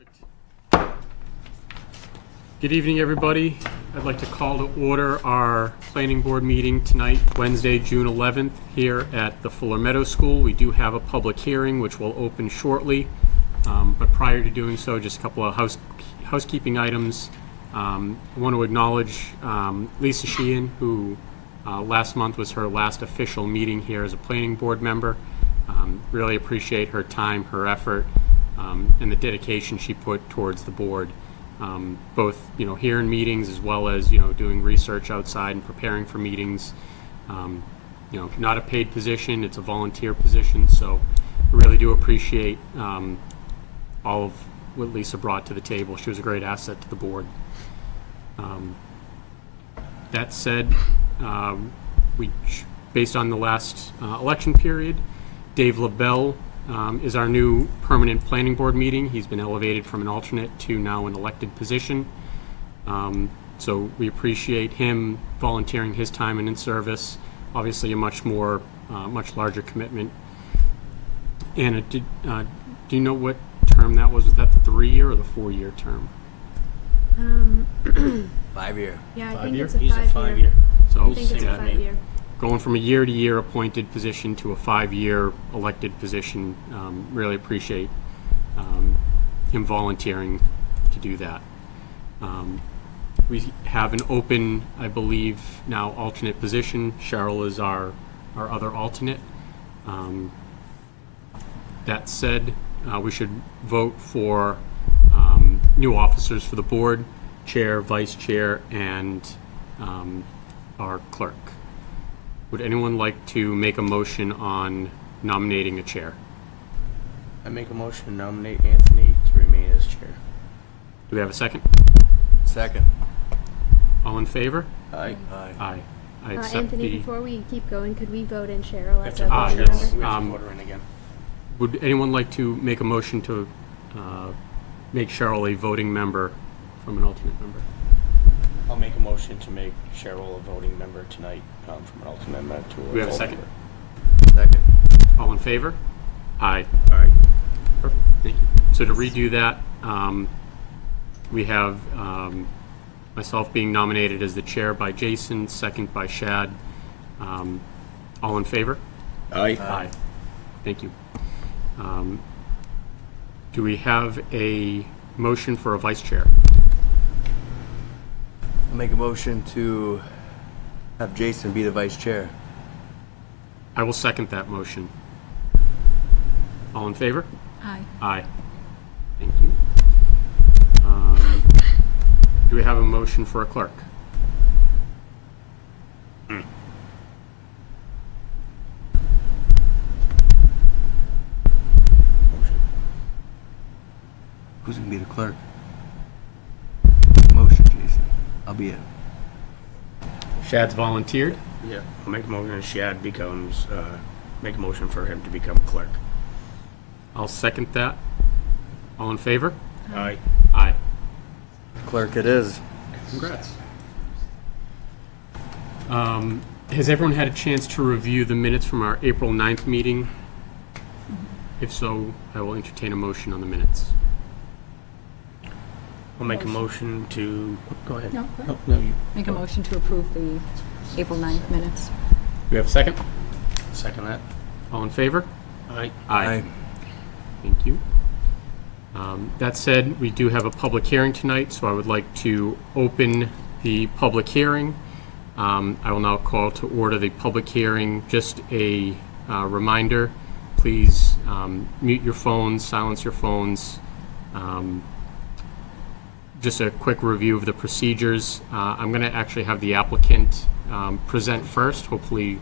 Perfect. Good evening, everybody. I'd like to call to order our planning board meeting tonight, Wednesday, June 11th, here at the Fuller Meadow School. We do have a public hearing which will open shortly, but prior to doing so, just a couple of housekeeping items. I want to acknowledge Lisa Sheehan, who last month was her last official meeting here as a planning board member. Really appreciate her time, her effort, and the dedication she put towards the board, both here in meetings as well as doing research outside and preparing for meetings. Not a paid position; it's a volunteer position. So, I really do appreciate all of what Lisa brought to the table. She was a great asset to the board. That said, based on the last election period, Dave LaBelle is our new permanent planning board meeting. He's been elevated from an alternate to now an elected position. So we appreciate him volunteering his time and in service. Obviously a much larger commitment. Anna, do you know what term that was? Was that the 3-year or the 4-year term? 5-year. Yeah, I 5 think year? it's a He's a 5-year. 5-year. So I think it's a 5-year. going from a year-to-year appointed position to a 5-year elected position, really appreciate him volunteering to do that. We have an open, I believe, now alternate position. Cheryl is our other alternate. That said, we should vote for new officers for the board, chair, vice chair, and our clerk. Would anyone like to make a motion on nominating a chair? I make a motion to nominate Anthony to remain as chair. Do we have a second? Second. All in favor? Aye. Aye. Aye. I accept Anthony, the. before we keep going, could we vote in Cheryl as a Ah, voting yes. member? We have to vote her in again. Would anyone like to make a motion to make Cheryl a voting member from an alternate member? I'll make a motion to make Cheryl a voting member tonight from an alternate member to a We have a full second? member. Second. All in favor? Aye. All right. Perfect. Thank you. So to redo that, we have myself being nominated as the chair by Jason, second by Shad. All in favor? Aye. Aye. Thank you. Do we have a motion for a vice chair? I'll make a motion to have Jason be the vice chair. I will second that motion. All in favor? Aye. Aye. Thank you. Do we have a motion for a clerk? Motion. Who's gonna be the clerk? Motion, Jason. I'll be it. Shad's volunteered. Yeah. I'll make a motion that Shad becomes, make a motion for him to become clerk. I'll second that. All in favor? Aye. Aye. Clerk it is. Congrats. Has everyone had a chance to review the minutes from our April 9th meeting? If so, I will entertain a motion on the minutes. I'll make a motion to, go ahead. No, go ahead. No, you. Make a motion to approve the April 9th minutes. Do we have a second? Second that. All in favor? Aye. Aye. Thank you. That said, we do have a public hearing tonight, so I would like to open the public hearing. I will now call to order the public hearing. Just a reminder, please mute your phones, silence your phones. Just a quick review of the procedures. I'm going to actually have the applicant present first, hopefully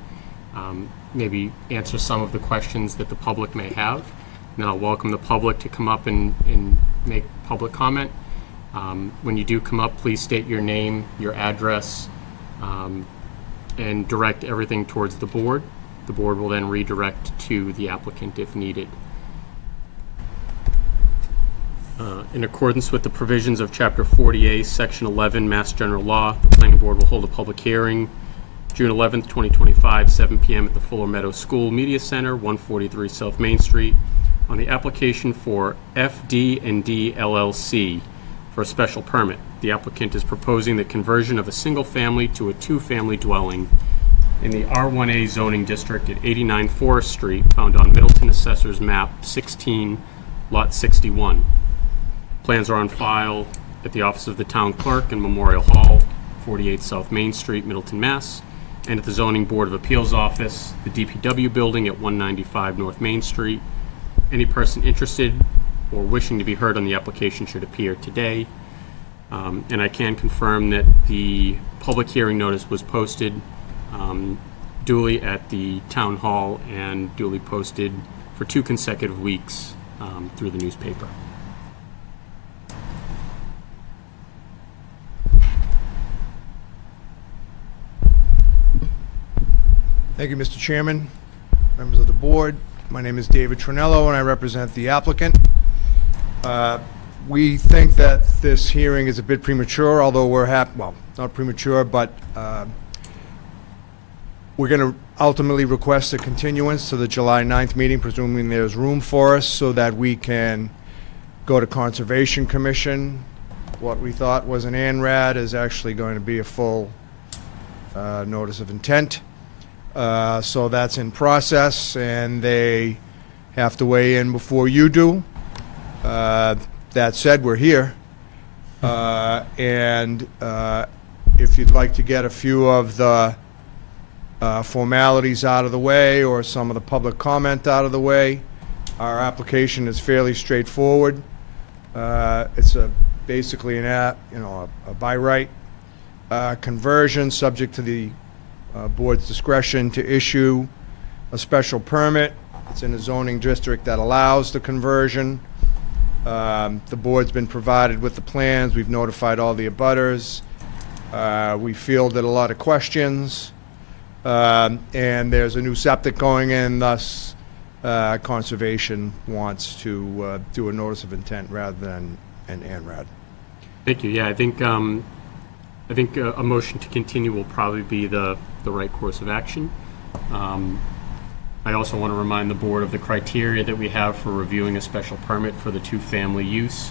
maybe answer some of the questions that the public may have. And then I'll welcome the public to come up and make public comment. When you do come up, please state your name, your address, and direct everything towards the board. The board will then redirect to the applicant if needed. In accordance with the provisions of Chapter 40A, Section 11, Mass General Law, the Planning Board will hold a public hearing June 11th, 2025, 7 p.m. at the Fuller Meadow School Media Center, 143 South Main Street, on the application for FD&D LLC for a special permit. The applicant is proposing the conversion of a single-family to a two-family dwelling in the R1A zoning district at 89 Forest Street, found on Middleton Assessor's Map 16, Lot 61. Plans are on file at the office of the Town Clerk in Memorial Hall, 48 South Main Street, Middleton, Mass., and at the Zoning Board of Appeals office, the DPW building at 195 North Main Street. Any person interested or wishing to be heard on the application should appear today. And I can confirm that the public hearing notice was posted duly at the Town Hall and duly posted for 2 consecutive weeks through the newspaper. Thank you, Mr. Chairman, members of the board. My name is David Trinello, and I represent the applicant. We think that this hearing is a bit premature, although we're well, not premature, but we're going to ultimately request a continuance to the July 9th meeting, presuming there's room for us, so that we can go to Conservation Commission. What we thought was an ANRAD is actually going to be a full notice of intent. So that's in process, and they have to weigh in before you do. That said, we're here. And if you'd like to get a few of the formalities out of the way or some of the public comment out of the way, our application is fairly straightforward. It's basically a by right conversion subject to the board's discretion to issue a special permit. It's in a zoning district that allows the conversion. The board's been provided with the plans. We've notified all the abutters. We fielded a lot of questions. And there's a new septic going in, thus Conservation wants to do a notice of intent rather than an ANRAD. Thank you. Yeah, I think a motion to continue will probably be the right course of action. I also want to remind the board of the criteria that we have for reviewing a special permit for the two-family use,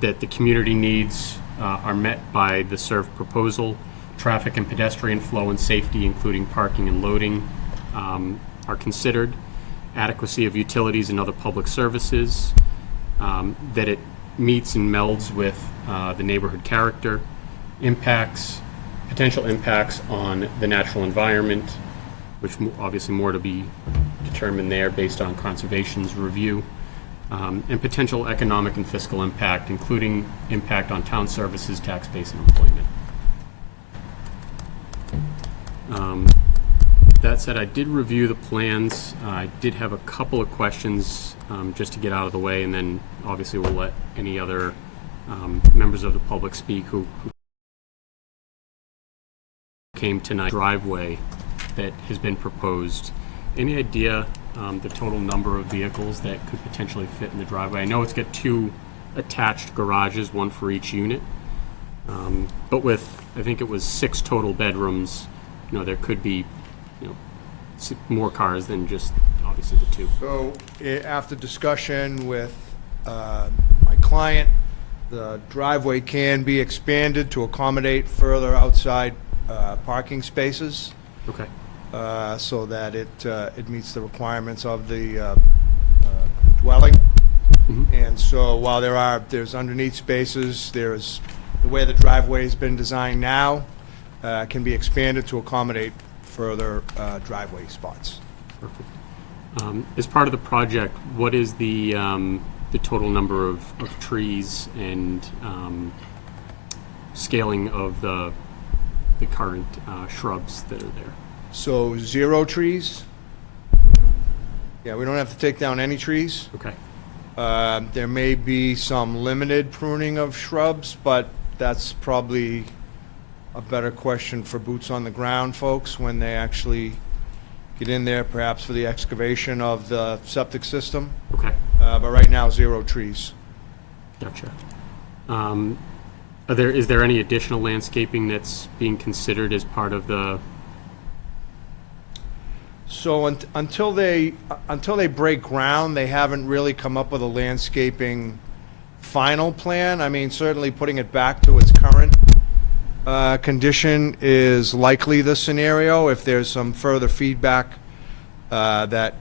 that the community needs are met by the served proposal. Traffic and pedestrian flow and safety, including parking and loading, are considered. Adequacy of utilities and other public services, that it meets and melds with the neighborhood character, potential impacts on the natural environment, which obviously more to be determined there based on Conservation's review, and potential economic and fiscal impact, including impact on town services, tax base, and employment. That said, I did review the plans. I did have a couple of questions just to get out of the way, and then obviously we'll let any other members of the public speak who came tonight. Driveway that has been proposed. Any idea the total number of vehicles that could potentially fit in the driveway? I know it's got 2 attached garages, 1 for each unit, but with, I think it was 6 total bedrooms, there could be, more cars than just obviously the 2. So after discussion with my client, the driveway can be expanded to accommodate further outside parking spaces. Okay. So that it meets the requirements of the dwelling. Mm-hmm. And so while there's underneath spaces, there's the way the driveway's been designed now can be expanded to accommodate further driveway spots. Perfect. As part of the project, what is the total number of trees and scaling of the current shrubs that are there? So 0 trees. Yeah, we don't have to take down any trees. Okay. There may be some limited pruning of shrubs, but that's probably a better question for boots on the ground folks when they actually get in there, perhaps for the excavation of the septic system. Okay. But right now, 0 trees. Gotcha. Is there any additional landscaping that's being considered as part of the So until they break ground, they haven't really come up with a landscaping final plan. I mean, certainly putting it back to its current condition is likely the scenario. If there's some further feedback that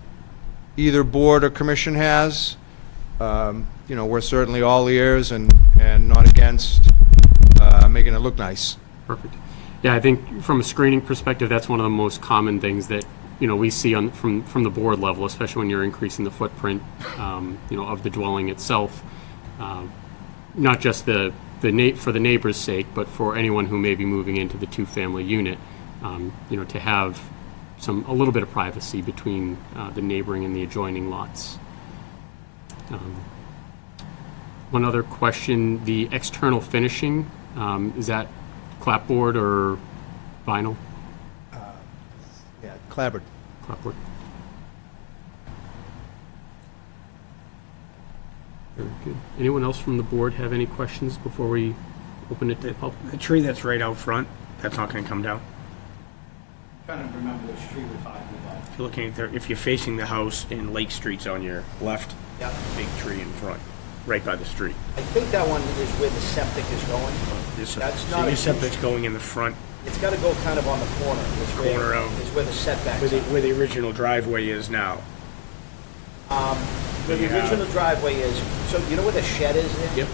either board or commission has, we're certainly all ears and not against making it look nice. Perfect. Yeah, I think from a screening perspective, that's one of the most common things that, we see from the board level, especially when you're increasing the footprint, of the dwelling itself. Not just for the neighbor's sake, but for anyone who may be moving into the two-family unit, to have a little bit of privacy between the neighboring and the adjoining lots. One other question, the external finishing, is that clapboard or vinyl? Yeah, clapboard. Clapboard. Very good. Anyone else from the board have any questions before we open it to the public? The tree that's right out front, that's not gonna come down? Trying to remember which tree we're talking about. If you're looking at if you're facing the house and Lake Street's on your left, Yep. big tree in front, right by the street. I think that one is where the septic is going. That's So not a your huge- septic's going in the front It's gotta go kind of on the corner. Corner of- Is where the setbacks where are. where the original driveway is now. Where the Yeah. original driveway is, so you know where the shed is there? Yep.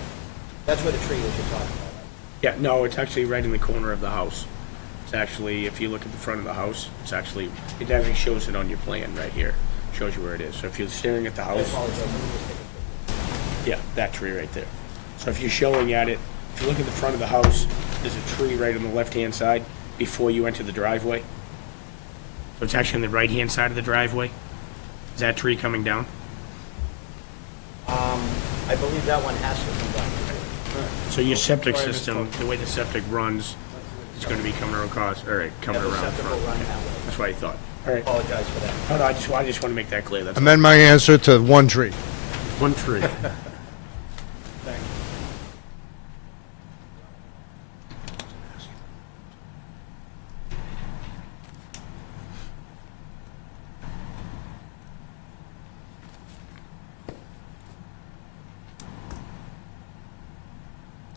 That's where the tree is you're talking about. Yeah, no, it's actually right in the corner of the house. It's actually, if you look at the front of the house, it actually shows it on your plan right here. Shows you where it is. So if you're staring at the I house, apologize, let me just take a picture. yeah, that tree right there. So if you're showing at it, if you look at the front of the house, there's a tree right on the left-hand side before you enter the driveway. So it's actually on the right-hand side of the driveway. Is that tree coming down? I believe that one has to come down. So your septic system, the way the septic runs, is going to be coming across, coming Yeah, the around septic will front. run that way. That's what I thought. All right. Apologize for that. No, I just want to make that clear. That's all. Amend my answer to one tree. One tree.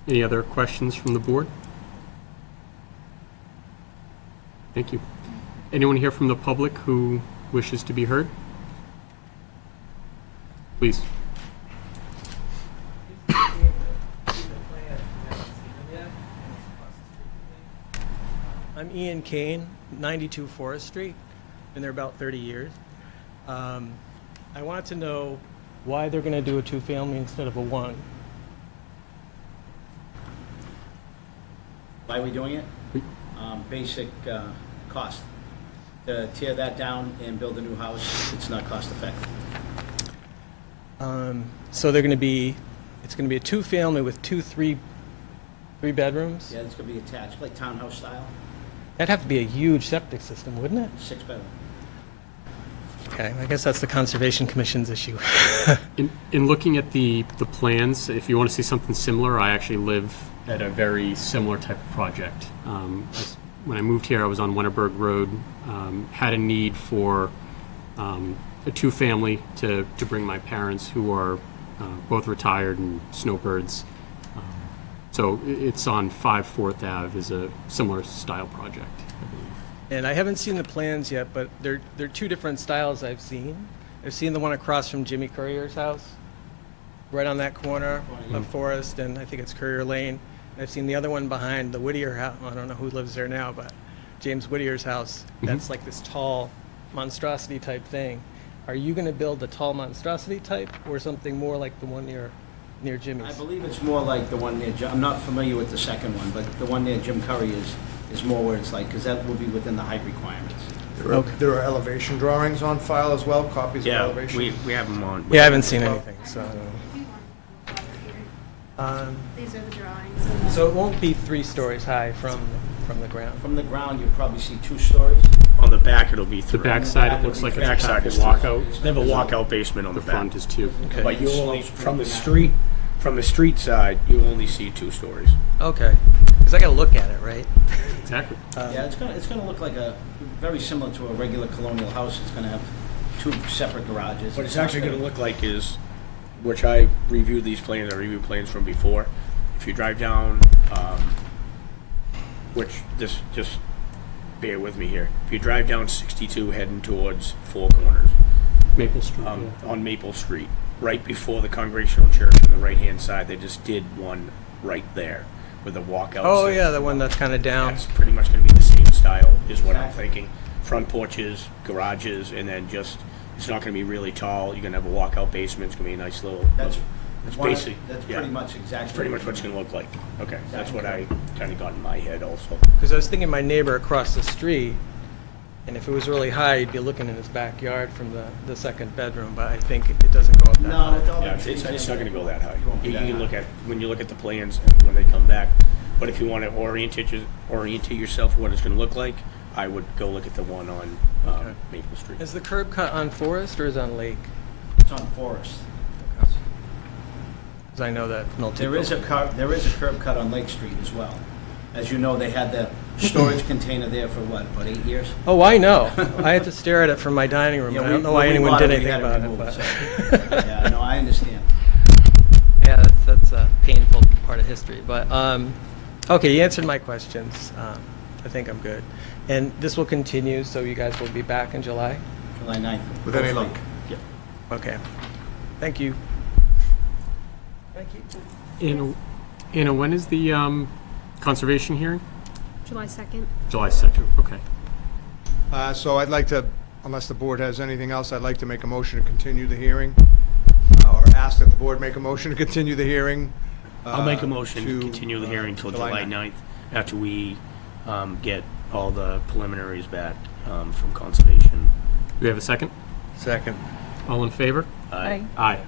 Any other questions from the board? Thank you. Anyone here from the public who wishes to be heard? Please. I'm Ian Kane, 92 Forest Street. Been there about 30 years. I wanted to know why they're going to do a two-family instead of a one. Why are we doing it? Basic cost. To tear that down and build a new house, it's not cost effective. So they're going to be, it's going to be a two-family with three bedrooms. Yeah, it's gonna be attached, like townhouse style, That'd have to be a huge septic system, wouldn't it? 6-bedroom. Okay, I guess that's the Conservation Commission's issue. In looking at the plans, if you want to see something similar, I actually live at a very similar type of project. When I moved here, I was on Wennerberg Road, had a need for a two-family to bring my parents, who are both retired and snowbirds. So it's on 5 4th Ave, is a similar style project, I believe. And I haven't seen the plans yet, but they're two different styles I've seen. I've seen the one across from Jimmy Courier's house, right on that corner of Forest, and I think it's Courier Lane. I've seen the other one behind the Whittier house. I don't know who lives there now, but James Whittier's house. That's like this tall monstrosity type thing. Are you going to build a tall monstrosity type, or something more like the one near Jimmy's? I believe it's more like the one near, I'm not familiar with the second one, but the one near Jim Curry is more where it's like, because that will be within the height requirements. There are elevation drawings on file as well, copies of Yeah, elevation. we have them on. Yeah, I haven't seen anything, so. These are the drawings. So it won't be 3 stories high from the ground. From the ground, you'll probably see 2 stories. On the back, it'll be The 3. backside, it looks like it's a Backside half is walkout. They have a walkout basement on The the back. front is 2. But you only, from the street From the street side, you only see 2 stories. Okay, because I got to look at it, right? Exactly. Yeah, it's gonna look like very similar to a regular colonial house. It's gonna have 2 separate garages. What it's actually gonna look like is, which I reviewed these plans, I reviewed plans from before. If you drive down, which this, just bear with me here. If you drive down 62 heading towards Four Corners, Maple Street. on Maple Street, right before the Congregational Church on the right-hand side, they just did one right there with a walkout. Oh, section. yeah, the one that's kind of down. That's pretty much gonna be the same style, is what I'm thinking. Front porches, garages, and then just, it's not gonna be really tall. You're gonna have a walkout basement. It's gonna be a nice little. That's basic. That's yeah. pretty much exactly. That's pretty much what it's gonna look like. Okay, that's what I kind of got in my head also. Because I was thinking my neighbor across the street, and if it was really high, you'd be looking in his backyard from the second bedroom, but I think it doesn't go up that No, high. it's all Yeah, the trees. it's not gonna go that high. It won't be You that can high. look at, when you look at the plans and when they come back, but if you want to orientate yourself what it's gonna look like, I would go look at the one on Okay. Maple Street. Is the curb cut on Forest or is it on Lake? It's on Forest. Because I know that Middleton. There is a curb cut on Lake Street as well. As you know, they had the storage container there for what, about 8 years? Oh, I know. I had to stare at it from my dining room. Yeah, I we- don't know when why we anyone bought did it, we anything had it about it, removed, but. Yeah, no, I understand. Yeah, that's a painful part of history. But, okay, you answered my questions. I think I'm good. And this will continue, so you guys will be back in July? July 9th. With any hopefully. luck. Okay. Thank you. Thank you. Anna, when is the conservation hearing? July 2nd. July 2nd, okay. So I'd like to, unless the board has anything else, I'd like to make a motion to continue the hearing, or ask that the board make a motion to continue the hearing. I'll make a motion to to, continue the hearing until July July 9th. 9th, after we get all the preliminaries back from conservation. Do we have a second? Second. All in favor? Aye. Aye.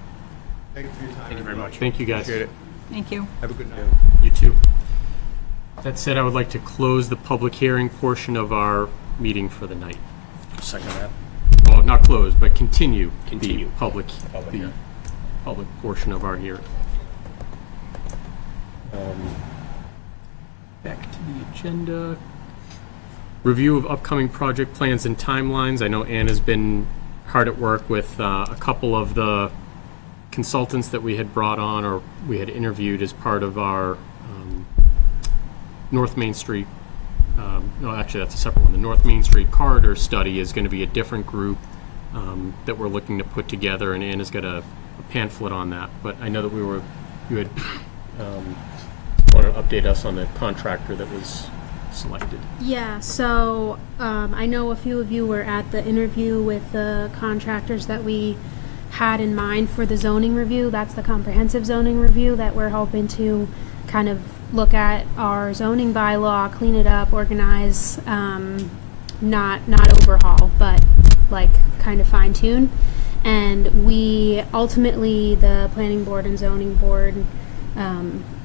Thank you for your time. Thank you very much. Thank you, guys. Appreciate it. Thank you. Have a good night. You too. That said, I would like to close the public hearing portion of our meeting for the night. Second that. Well, not close, but continue. Continue. The public hearing. public portion of our hearing. Back to the agenda. Review of upcoming project plans and timelines. I know Anna's been hard at work with a couple of the consultants that we had brought on or we had interviewed as part of our North Main Street. No, actually, that's a separate one. The North Main Street corridor study is going to be a different group that we're looking to put together, and Anna's got a pamphlet on that. But I know that you had wanted to update us on the contractor that was selected. Yeah, so I know a few of you were at the interview with the contractors that we had in mind for the zoning review. That's the comprehensive zoning review that we're hoping to kind of look at our zoning bylaw, clean it up, organize, not overhaul, but like kind of fine tune. And we ultimately, the planning board and zoning board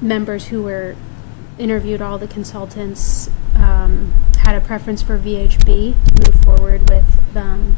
members who were interviewed, all the consultants had a preference for VHB, to move forward with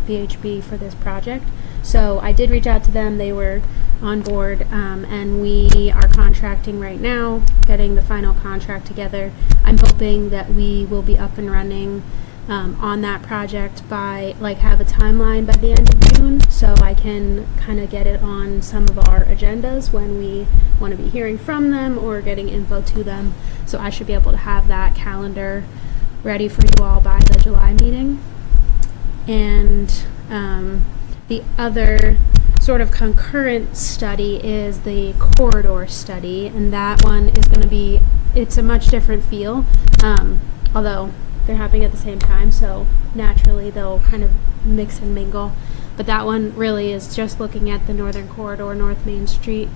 VHB for this project. So I did reach out to them, they were on board, and we are contracting right now, getting the final contract together. I'm hoping that we will be up and running on that project by, like, have a timeline by the end of June, so I can kind of get it on some of our agendas when we want to be hearing from them or getting info to them. So I should be able to have that calendar ready for you all by the July meeting. And the other sort of concurrent study is the corridor study, and that one is going to be, it's a much different feel, although they're happening at the same time, so naturally they'll kind of mix and mingle. But that one really is just looking at the northern corridor, North Main Street,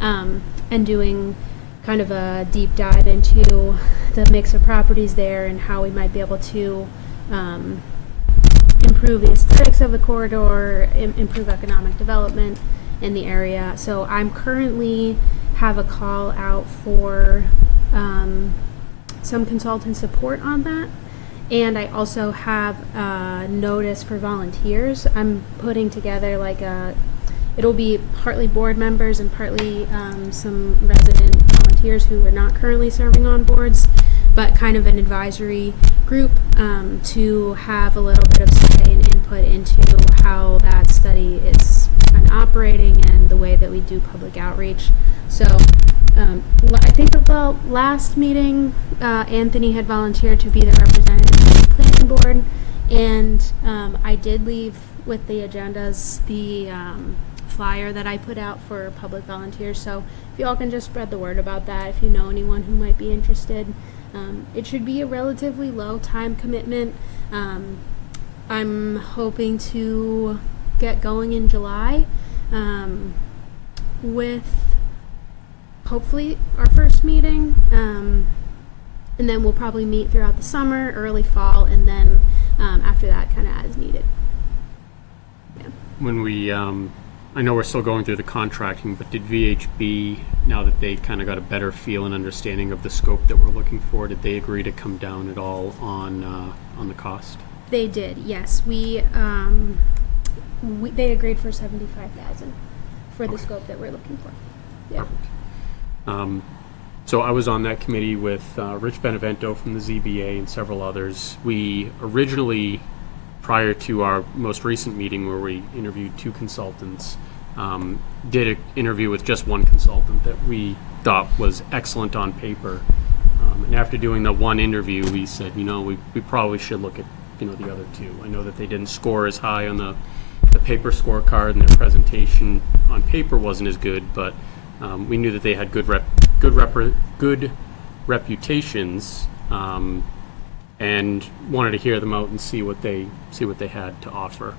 and doing kind of a deep dive into the mix of properties there and how we might be able to improve the aesthetics of the corridor, improve economic development in the area. So I'm currently have a call out for some consultant support on that. And I also have a notice for volunteers. I'm putting together like it'll be partly board members and partly some resident volunteers who are not currently serving on boards, but kind of an advisory group to have a little bit of say and input into how that study is kind of operating and the way that we do public outreach. So I think at the last meeting, Anthony had volunteered to be the representative of the planning board, and I did leave with the agendas the flyer that I put out for public volunteers. So if you all can just spread the word about that, if you know anyone who might be interested. It should be a relatively low time commitment. I'm hoping to get going in July with hopefully our first meeting, and then we'll probably meet throughout the summer, early fall, and then after that, kind of as needed. Yeah. When we, I know we're still going through the contracting, but did VHB, now that they kind of got a better feel and understanding of the scope that we're looking for, did they agree to come down at all on the cost? They did, yes. They agreed for $75,000 for the scope that we're looking for. Yeah. Perfect. So I was on that committee with Rich Benevento from the ZBA and several others. We originally, prior to our most recent meeting where we interviewed 2 consultants, did an interview with just one consultant that we thought was excellent on paper. And after doing the one interview, we said, we probably should look at, the other 2. I know that they didn't score as high on the paper scorecard, and their presentation on paper wasn't as good, but we knew that they had good reputations, and wanted to hear them out and see what they had to offer.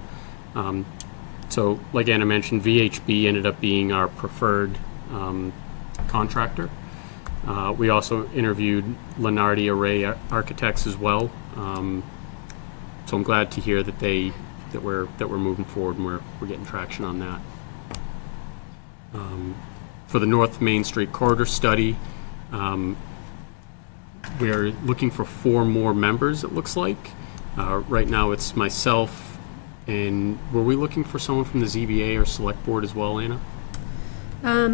So, like Anna mentioned, VHB ended up being our preferred contractor. We also interviewed Lenardi Array Architects as well. So I'm glad to hear that we're moving forward and we're getting traction on that. For the North Main Street corridor study, we're looking for 4 more members, it looks like. Right now it's myself, and were we looking for someone from the ZBA or Select Board as well, Anna?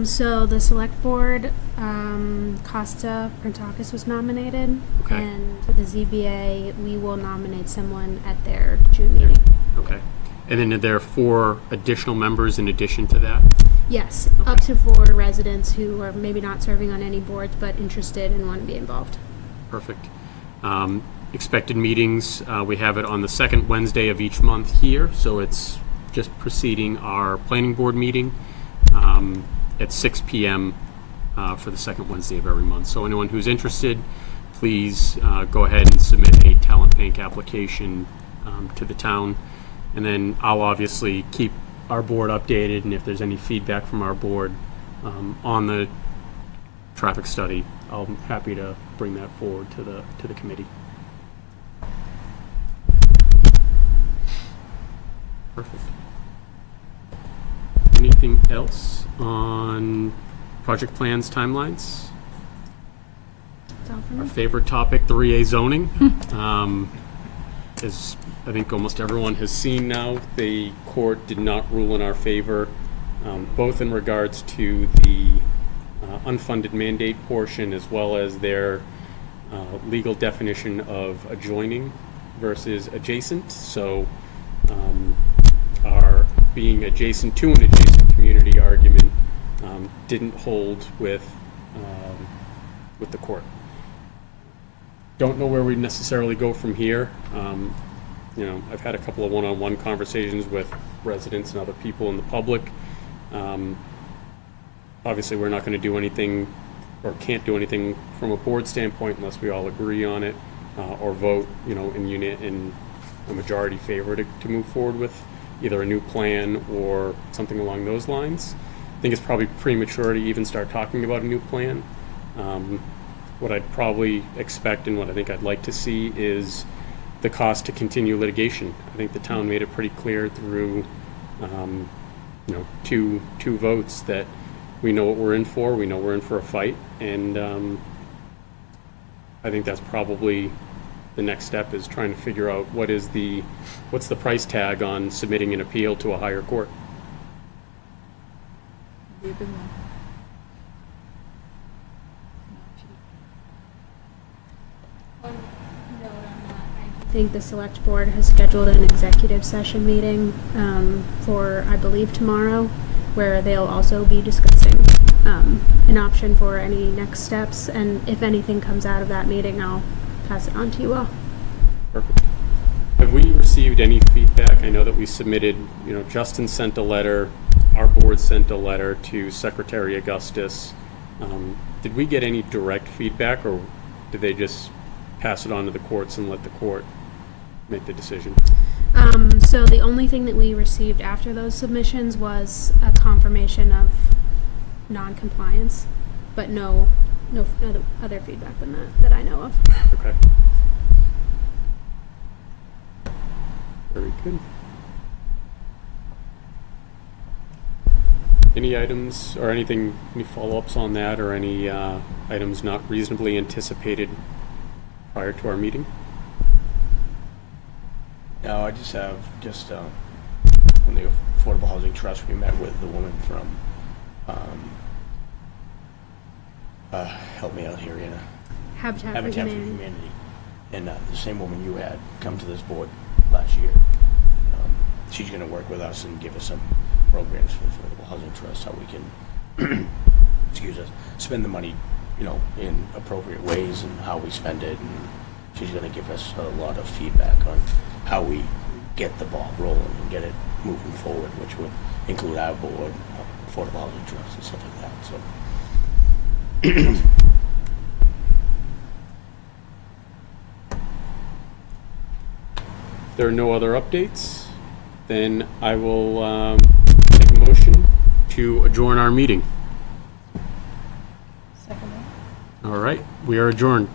So the select board, Costa Prantakis was nominated, Okay. and the ZBA, we will nominate someone at their June meeting. Okay. And then are there 4 additional members in addition to that? Yes, up to 4 residents who are maybe not serving on any boards but interested and want to be involved. Perfect. Expected meetings, we have it on the second Wednesday of each month here, so it's just preceding our planning board meeting at 6 p.m. For the second Wednesday of every month. So anyone who's interested, please go ahead and submit a talent bank application to the town, and then I'll obviously keep our board updated, and if there's any feedback from our board on the traffic study, I'm happy to bring that forward to the committee. Perfect. Anything else on project plans, timelines? That's all for Our me. favorite topic, the 3A zoning. As I think almost everyone has seen now, the court did not rule in our favor, both in regards to the unfunded mandate portion as well as their legal definition of adjoining versus adjacent. So our being adjacent to an adjacent community argument didn't hold with the court. Don't know where we necessarily go from here. I've had a couple of one-on-one conversations with residents and other people in the public. Obviously, we're not going to do anything or can't do anything from a board standpoint unless we all agree on it or vote, in a majority favor to move forward with either a new plan or something along those lines. I think it's probably premature to even start talking about a new plan. What I'd probably expect and what I think I'd like to see is the cost to continue litigation. I think the town made it pretty clear through, two votes that we know what we're in for. We know we're in for a fight, and I think that's probably the next step is trying to figure out what's the price tag on submitting an appeal to a higher court. You've been there. I think the select board has scheduled an executive session meeting for, I believe, tomorrow, where they'll also be discussing an option for any next steps. And if anything comes out of that meeting, I'll pass it on to you all. Perfect. Have we received any feedback? I know that we submitted, Justin sent a letter, our board sent a letter to Secretary Augustus. Did we get any direct feedback, or did they just pass it on to the courts and let the court make the decision? So the only thing that we received after those submissions was a confirmation of non-compliance, but no other feedback than that I know of. Okay. Very good. Any items or anything, any follow-ups on that, or any items not reasonably anticipated prior to our meeting? No, I just have, on the Affordable Housing Trust, we met with the woman from, help me out here, Anna. Habitat for Habitat for Humanity. Humanity. And the same woman you had come to this board last year. She's gonna work with us and give us some programs for the Affordable Housing Trust, how we can, excuse us, spend the money, in appropriate ways and how we spend it. And she's gonna give us a lot of feedback on how we get the ball rolling and get it moving forward, which would include our board, Affordable Housing Trust and stuff like that, so. If there are no other updates, then I will take a motion to adjourn our meeting. Second. All right, we are adjourned.